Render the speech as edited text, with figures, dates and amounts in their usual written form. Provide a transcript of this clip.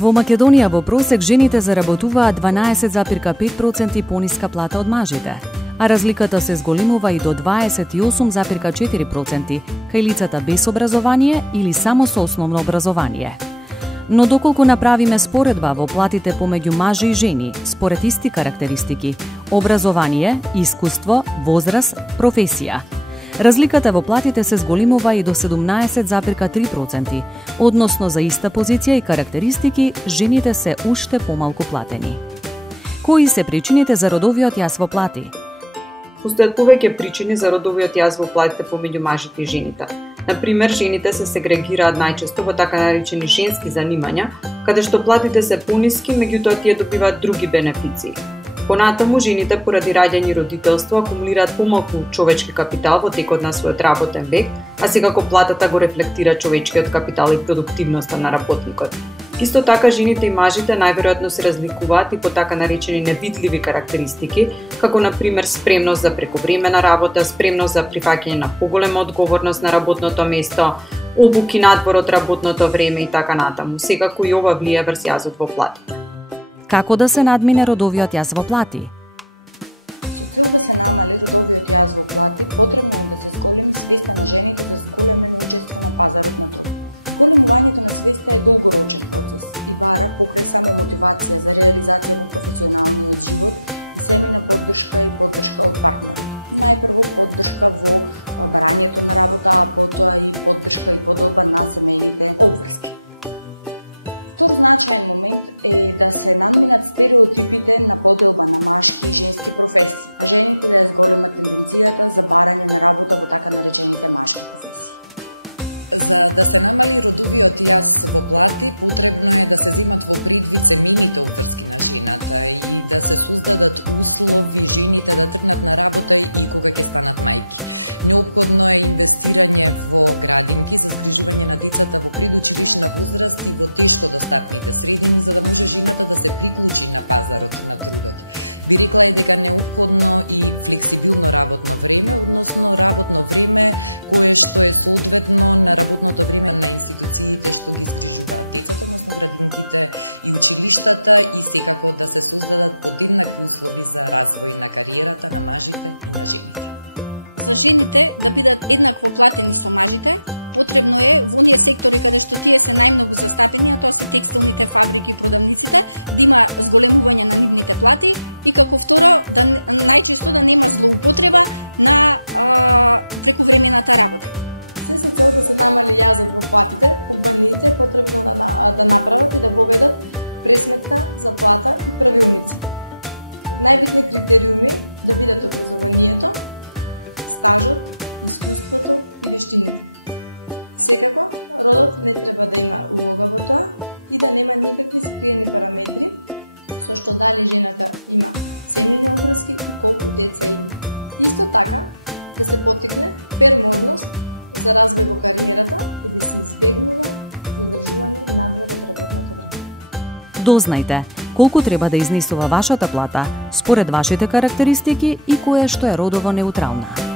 Во Македонија во просек жените заработуваат 12,5% пониска плата од мажите, а разликата се зголемува и до 28,4% кај лицата без образование или само со основно образование. Но доколку направиме споредба во платите помеѓу мажи и жени, според исти карактеристики, образование, искуство, возраст, професија, разликата во платите се зголемува и до 17,3%, односно за иста позиција и карактеристики, жените се уште помалку платени. Кои се причините за родовиот јас во плати? Постојат повеќе причини за родовиот јаз во платите помеѓу мажите и жените. Например, жените се сегрегираат најчесто во така наречени женски занимања, каде што платите се пониски, меѓутоа тие добиваат други бенефиции. Понатаму, жените поради раѓање и родителство акумулираат помалку човечки капитал во текот на својот работен век, а секако платата го рефлектира човечкиот капитал и продуктивноста на работникот. Исто така, жените и мажите најверојатно се разликуваат и по така наречени невидливи карактеристики, како например спремност за прековремена работа, спремност за прифаќање на поголема одговорност на работното место, обуки надвор од работното време и така натаму. Секако и ова влијае врз јазот во платите. Како да се надмине родовиот јаз во плати? Со цел да се намали родовиот јаз во плати, потребно е да се зголеми свеста на жените за зголемено учество на пазарот на труд. Зголемувањето на свеста е долгорочен процес и бара покрај само мотивација за реализација во професионалниот живот и семина поддршка и поддршка од партнерот. Најпрво поддршка во барањето на работа, а потоа и поддршка и подобар на семејните обврски. Втор значаен момент е да се надминат стереотипите на поделба на машки и женски професии, а жените да ја зголемат тенденцијата за барање на работа во така наречените машки професии. За да се намали родовиот јаз во плати, потребно е да се земат во предвид семејните обврски на жената и да се создадат услови жените да тргнат на работа и кога ќе станат мајки. Неопходно е инвестирање во градинки за згрижување на децата во предучилишна возраст и во тешко достапните средини, за да може жената да се приклучи на пазарот на трудот. Би рекла е дека неопходно и флексибилно работно време, односно работно време кое што е соодветно на работното време на институциите што ги згрижуваат децата, односно градинките и училиштата, и секако да се создадат подеднакви услови за развој на кариерата на мажите и на жените. За жените да бидат еднакво платени со мажите, потребно е во оние сектори каде што тие се најмногу застапени, а тоа се текстилните фабрики и продавниците, да има зголемување на нивните плати и како второ, најчесто да нема злоупотреба на прековремената работа. Се со цел да се намали јазот во платите, компаниите е потребно да направат и да воведат пресметка за плата и правилници. Најбитни критериуми да бидат образованието, стажот, искуството и вештините. Секако, родот не треба да има улога во тоа и да нема никакви скриени параметри, со што дали жената има семејни обврски и колку деца има. Исто така, да се поттикне фер можност за развој во кариерата и да се избегнува задржување надвор од работното време. Дознајте колку треба да изнесува вашата плата според вашите карактеристики и кое што е родово неутрална.